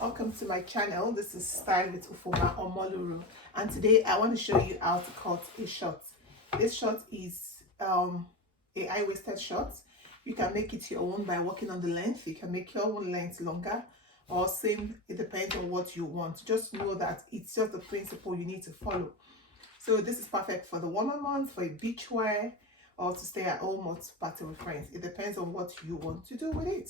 Welcome to my channel. This is Style with Ufoma or Moluru, and today I want to show you how to cut a short. This short is a high-waisted short. You can make it your own by working on the length. You can make your own length longer or same. It depends on what you want. Just know that it's just the principle you need to follow. So this is perfect for the warmer months, for a beach wear, or to stay at home or to party with friends. It depends on what you want to do with it.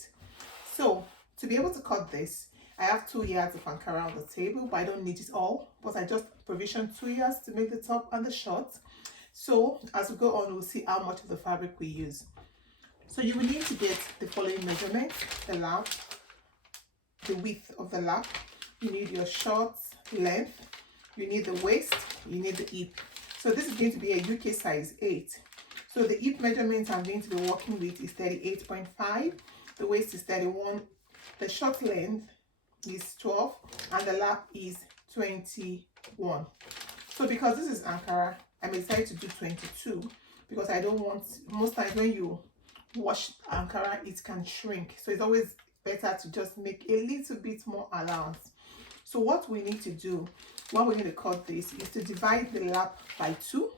So to be able to cut this, I have 2 yards of Ankara on the table, but I don't need it all. But I just provisioned 2 yards to make the top and the short. So as we go on, we'll see how much of the fabric we use. So you will need to get the following measurements: the lap, the width of the lap, you need your short length, you need the waist, you need the hip. So this is going to be a UK size 8. So the hip measurement I'm going to be working with is 38.5, the waist is 31, the short length is 12, and the lap is 21. So because this is Ankara, I decided to do 22 because I don't want, most times when you wash Ankara, it can shrink. So it's always better to just make a little bit more allowance. So what we need to do when we're going to cut this is to divide the lap by 2.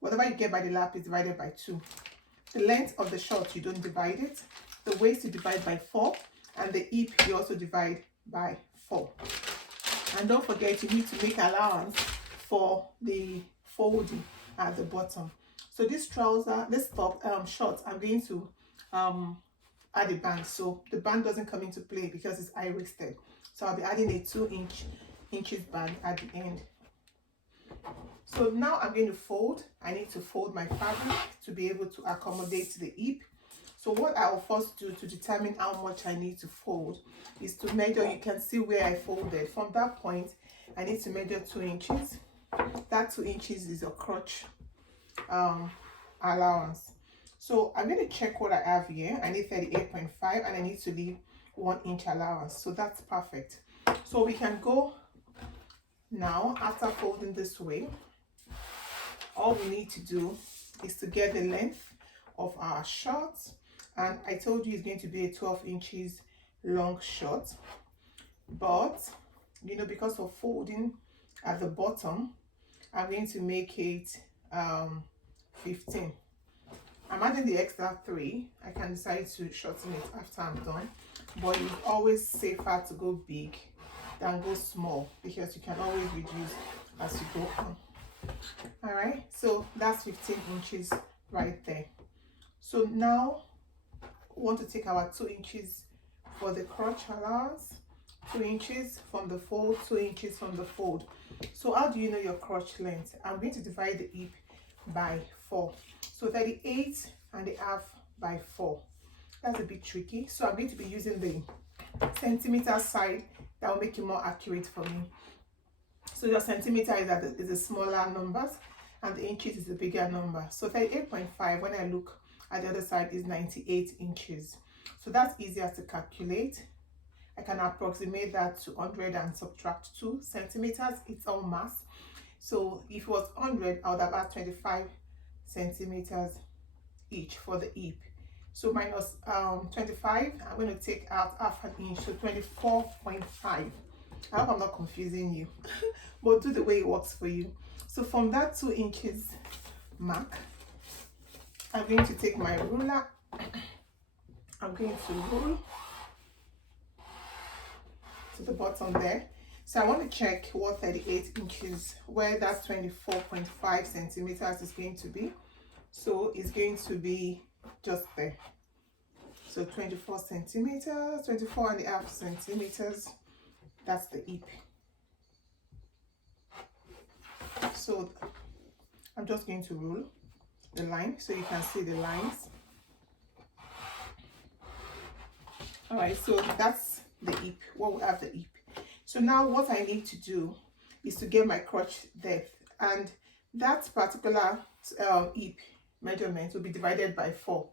Whatever you get by the lap is divided by 2. The length of the short, you don't divide it. The waist you divide by 4, and the hip you also divide by 4. And don't forget, you need to make allowance for the folding at the bottom. So this trouser, this top short, I'm going to add a band, so the band doesn't come into play because it's high-waisted. So I'll be adding a 2 inches band at the end. So now I'm going to fold. I need to fold my fabric to be able to accommodate the hip. So what I will first do to determine how much I need to fold is to measure. You can see where I folded. From that point, I need to measure 2 inches. That 2 inches is a crotch allowance. So I'm going to check what I have here. I need 38.5 and I need to leave 1 inch allowance. So that's perfect. So we can go now. After folding this way, all we need to do is to get the length of our shorts. And I told you it's going to be a 12 inches long short, but you know, because of folding at the bottom, I'm going to make it 15. I'm adding the extra 3. I can decide to shorten it after I'm done, but it's always safer to go big than go small because you can always reduce as you go on. All right, so that's 15 inches right there. So now we want to take our 2 inches for the crotch allowance, 2 inches from the fold, 2 inches from the fold. So how do you know your crotch length? I'm going to divide the hip by 4. So 38.5 by 4. That's a bit tricky. So I'm going to be using the centimeter side. That will make it more accurate for me. So your centimeter is the smaller numbers and the inches is the bigger number. So 38.5, when I look at the other side, is 98 inches. So that's easier to calculate. I can approximate that to 100 and subtract 2 centimeters. It's all mass. So if it was 100, I would have had 25 centimeters each for the hip. So minus 25, I'm going to take out half an inch, so 24.5. I hope I'm not confusing you, but do the way it works for you. So from that 2 inches mark, I'm going to take my ruler. I'm going to rule to the bottom there. So I want to check what 38 inches, where that 24.5 centimeters is going to be. So it's going to be just there. So 24 centimeters, 24.5 centimeters, that's the hip. So I'm just going to rule the line so you can see the lines. All right, so that's the hip. Well, we have the hip. So now what I need to do is to get my crotch depth, and that particular hip measurement will be divided by 4.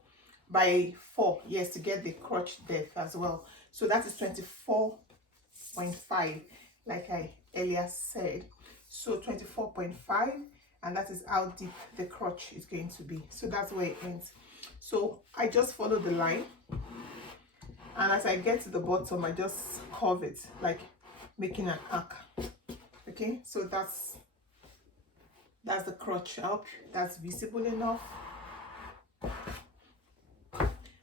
Yes, to get the crotch depth as well. So that is 24.5, like I earlier said. So 24.5, and that is how deep the crotch is going to be. So that's where it ends. So I just follow the line and as I get to the bottom, I just curve it, like making an arc. Okay, so that's the crotch. I hope that's visible enough.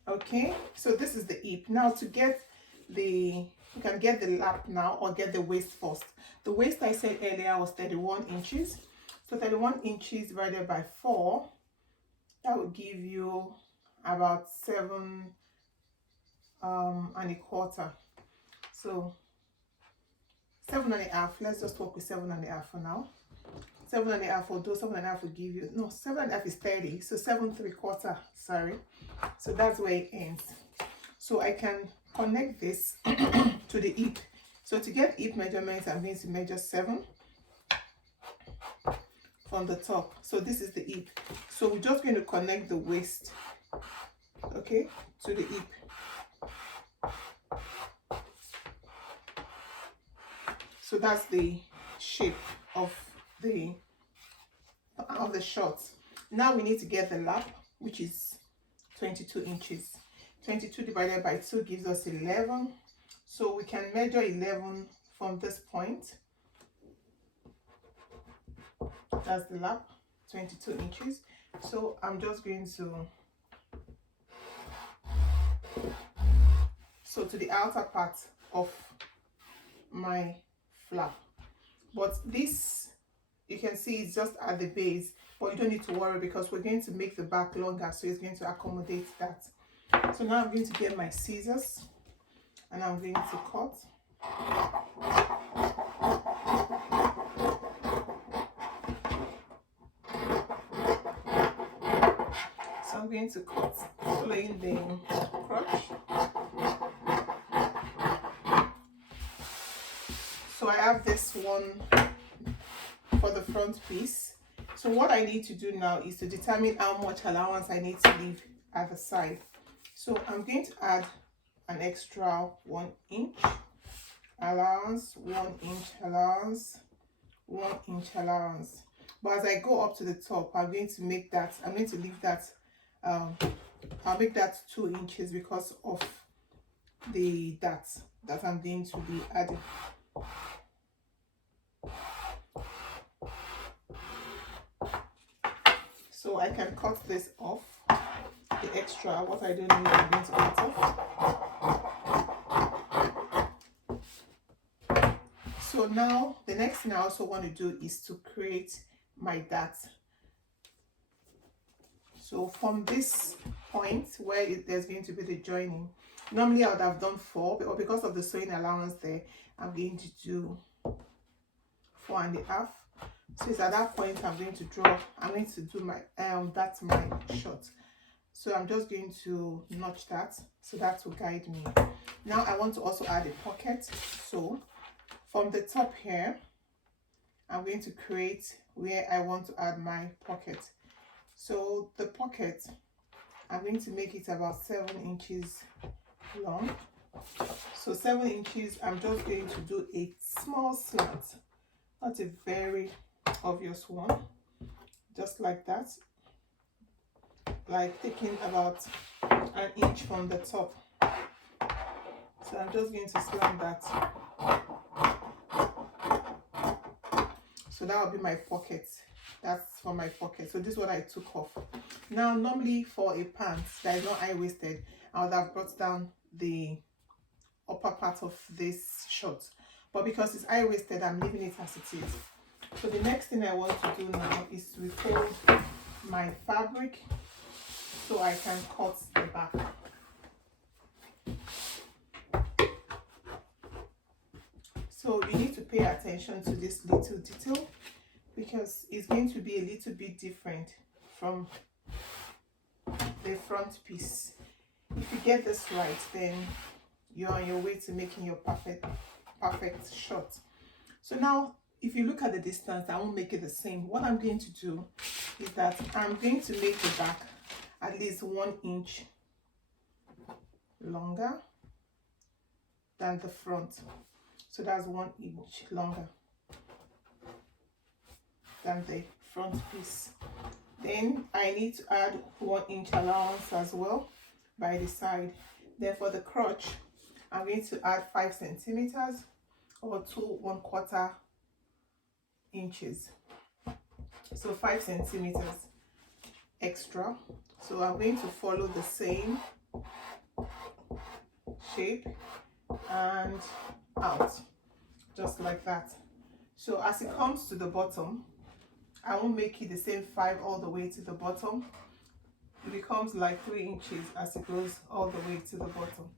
Okay, so this is the hip. Now to get you can get the lap now or get the waist first. The waist I said earlier was 31 inches. So 31 inches divided by 4, that will give you about 7.25. So 7.5. Let's just work with 7.5 for now. 7.5, although 7.5 will give you, no, 7.5 is 30, so 7.75, sorry. So that's where it ends. So I can connect this to the hip. So to get hip measurements, I'm going to measure 7 from the top. So this is the hip. So we're just going to connect the waist, okay, to the hip. So that's the shape of the shorts. Now we need to get the lap, which is 22 inches. 22 divided by 2 gives us 11. So we can measure 11 from this point. That's the lap, 22 inches. So I'm just going to, to the outer part of my flap. But this, you can see it's just at the base, but you don't need to worry because we're going to make the back longer, so it's going to accommodate that. So now I'm going to get my scissors and I'm going to cut. So I'm going to cut following the crotch. So I have this one for the front piece. So what I need to do now is to determine how much allowance I need to leave at the side. So I'm going to add an extra 1 inch allowance, 1 inch allowance, 1 inch allowance. But as I go up to the top, I'm going to leave that, I'll make that 2 inches because of the that I'm going to be adding. So I can cut this off, the extra, what I don't need, I'm going to cut off. So now, the next thing I also want to do is to create my dart. So from this point where there's going to be the joining, normally I would have done 4, but because of the sewing allowance there, I'm going to do 4.5. So it's at that point I'm going to do my that's my short. So I'm just going to notch that, so that will guide me. Now I want to also add a pocket. So from the top here, I'm going to create where I want to add my pocket. So the pocket, I'm going to make it about 7 inches long. So 7 inches, I'm just going to do a small slant, not a very obvious one, just like that, like taking about 1 inch from the top. So I'm just going to slant that. So that will be my pocket. That's for my pocket. So this is what I took off. Now normally for a pants that is not high-waisted, I would have brought down the upper part of this short, but because it's high-waisted, I'm leaving it as it is. So the next thing I want to do now is to fold my fabric so I can cut the back. So you need to pay attention to this little detail because it's going to be a little bit different from the front piece. If you get this right, then you're on your way to making your perfect short. So now if you look at the distance, I won't make it the same. What I'm going to do is that I'm going to make the back at least 1 inch longer than the front. So that's 1 inch longer than the front piece. Then I need to add 1 inch allowance as well by the side. Then for the crotch, I'm going to add 5 centimeters or 2¼ inches. So 5 centimeters extra. So I'm going to follow the same shape and out, just like that. So as it comes to the bottom, I won't make it the same 5 all the way to the bottom. It becomes like 3 inches as it goes all the way to the bottom.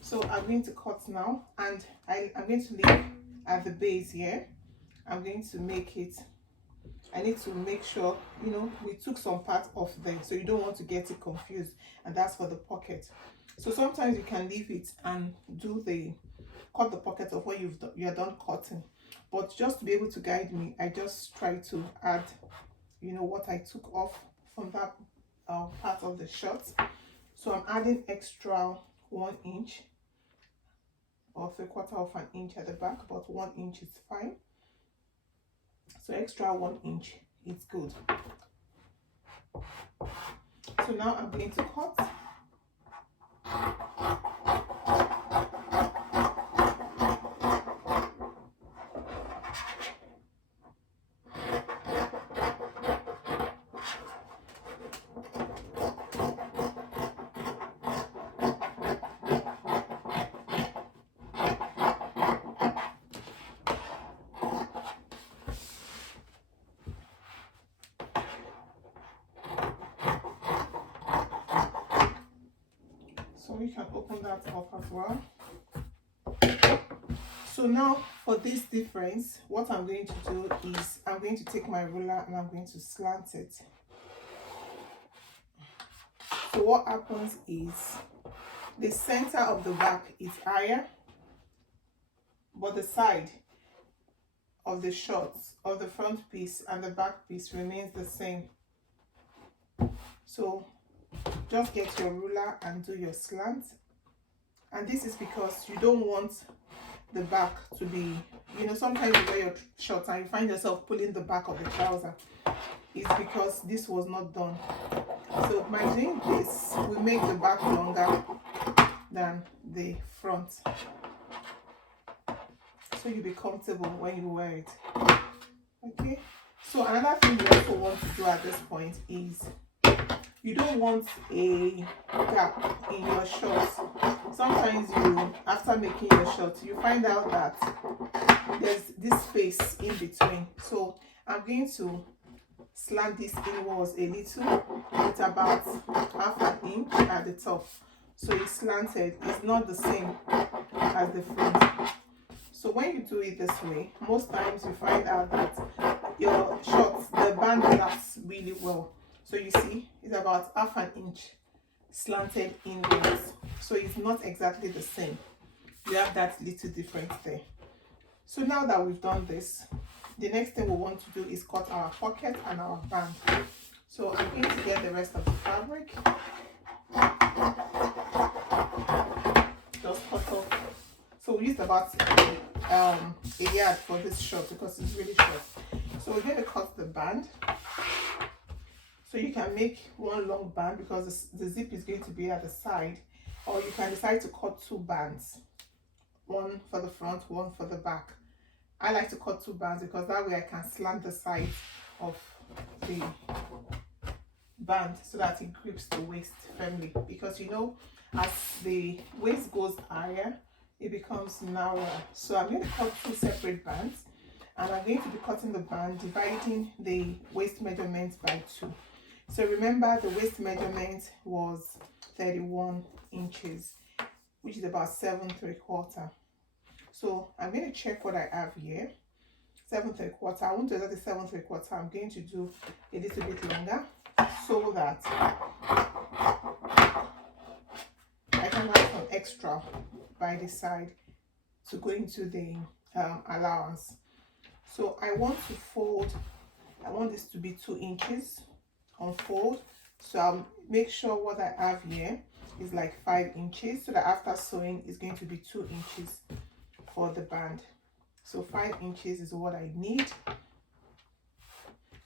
So I'm going to cut now, and I'm going to leave at the base here. I'm going to make it, I need to make sure, you know, we took some part off there, so you don't want to get it confused, and that's for the pocket. So sometimes you can leave it and cut the pocket off when you're done cutting. But just to be able to guide me, I just try to add, you know, what I took off from that part of the shirt. So I'm adding extra 1 inch or 3/4 inch at the back, but 1 inch is fine. So extra 1 inch is good. So now I'm going to cut. So we can open that up as well. So now for this difference, what I'm going to do is I'm going to take my ruler and I'm going to slant it. So what happens is the center of the back is higher, but the side of the shorts of the front piece and the back piece remains the same. So just get your ruler and do your slant. And this is because you don't want the back to be, you know, sometimes you wear your shorts and you find yourself pulling the back of the trouser. It's because this was not done. So by doing this, we make the back longer than the front, so you'll be comfortable when you wear it. Okay, so another thing you also want to do at this point is you don't want a gap in your shorts. Sometimes you, after making your shorts, you find out that there's this space in between. So I'm going to slant this inwards a little with about 1/2 inch at the top. So it's slanted, it's not the same as the front. So when you do it this way, most times you find out that your shorts, the band lasts really well. So you see, it's about 1/2 inch slanted inwards. So it's not exactly the same. You have that little difference there. So now that we've done this, the next thing we want to do is cut our pocket and our band. So I'm going to get the rest of the fabric. Just cut off. So we used about a yard for this short because it's really short. So we're going to cut the band. So you can make one long band because the zip is going to be at the side, or you can decide to cut 2 bands, one for the front, one for the back. I like to cut 2 bands because that way I can slant the sides of the band so that it grips the waist firmly, because you know, as the waist goes higher, it becomes narrower. So I'm going to cut 2 separate bands, and I'm going to be cutting the band, dividing the waist measurements by 2. So remember, the waist measurement was 31 inches, which is about 7¾ So I'm going to check what I have here. 7¾ I won't do exactly 7¾ I'm going to do a little bit longer so that I can have some extra by the side to go into the allowance. So I want to fold, I want this to be 2 inches on fold. So I'll make sure what I have here is like 5 inches, so that after sewing it's going to be 2 inches for the band. So 5 inches is what I need.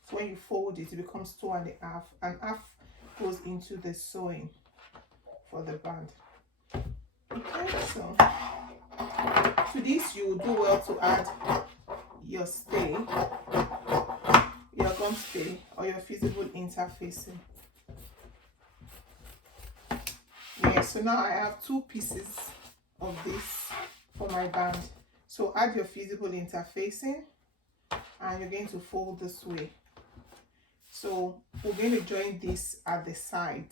So when you fold it, it becomes 2½, and half goes into the sewing for the band. Okay, so to this you will do well to add your stay, your gum stay, or your fusible interfacing. Yeah, so now I have 2 pieces of this for my band. So add your fusible interfacing and you're going to fold this way. So we're going to join this at the side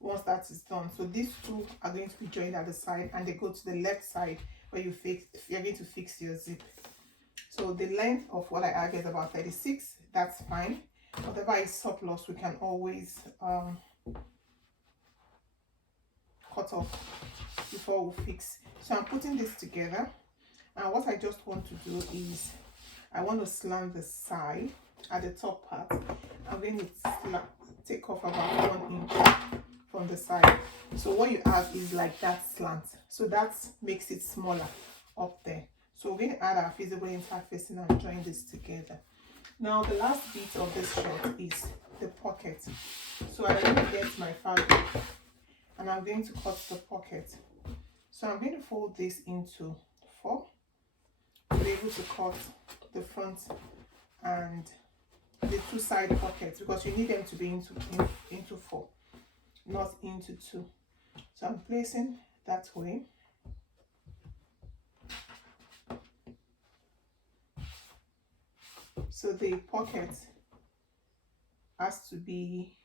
once that is done. So these 2 are going to be joined at the side and they go to the left side where you're going to fix your zip. So the length of what I added is about 36. That's fine. Whatever is surplus we can always cut off before we fix. So I'm putting this together, and what I just want to do is I want to slant the side at the top part. I'm going to take off about 1 inch from the side. So what you have is like that slant, so that makes it smaller up there. So we're going to add our fusible interfacing and join this together. Now the last bit of this shot is the pocket. So I'm going to get my fabric and I'm going to cut the pocket. So I'm going to fold this into 4 to be able to cut the front and the 2 side pockets, because you need them to be into 4, not into 2. So I'm placing that way. So the pocket has to be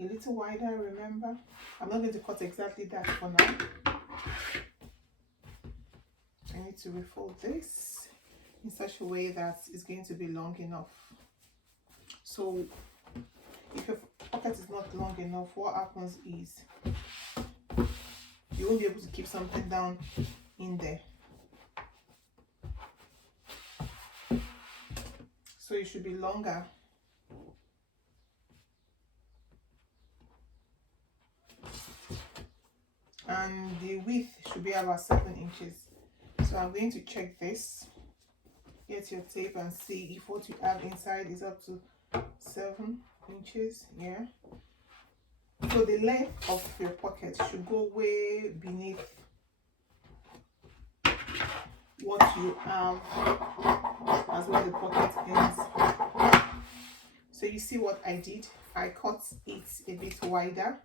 a little wider, remember. I'm not going to cut exactly that for now. I need to refold this in such a way that it's going to be long enough. So if your pocket is not long enough, what happens is you won't be able to keep something down in there. So it should be longer. And the width should be about 7 inches. So I'm going to check this, get your tape and see if what you have inside is up to 7 inches. Yeah. So the length of your pocket should go way beneath what you have as where the pocket ends. So you see what I did? I cut it a bit wider.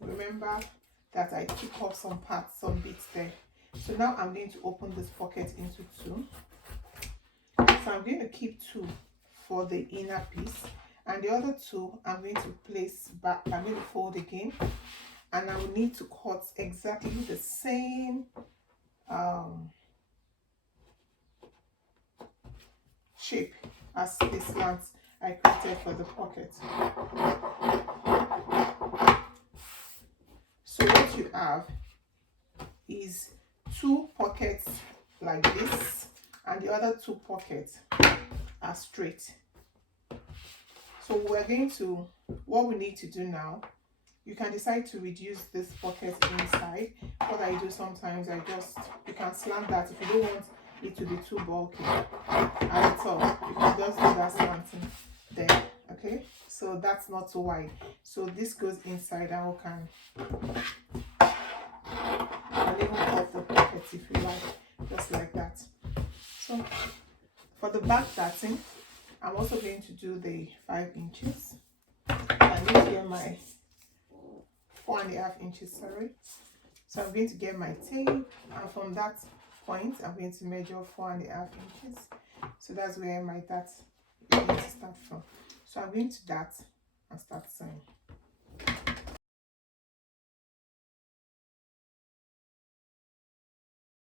Remember that I took off some parts, some bits there. So now I'm going to open this pocket into 2. So I'm going to keep 2 for the inner piece, and the other 2 I'm going to place back. I'm going to fold again, and I will need to cut exactly the same shape as the slants I created for the pocket. So what you have is 2 pockets like this, and the other 2 pockets are straight. So we're going to, what we need to do now, you can decide to reduce this pocket inside. What I do sometimes, you can slant that if you don't want it to be too bulky at the top. You can just do that slanting there. Okay, so that's not too wide. So this goes inside, and we can even cut the pockets if you like, just like that. So for the back darting, I'm also going to do the 5 inches. I need to get my 4.5 inches, sorry. So I'm going to get my tape, and from that point I'm going to measure 4.5 inches. So that's where my dart is going to start from. So I'm going to dart and start sewing.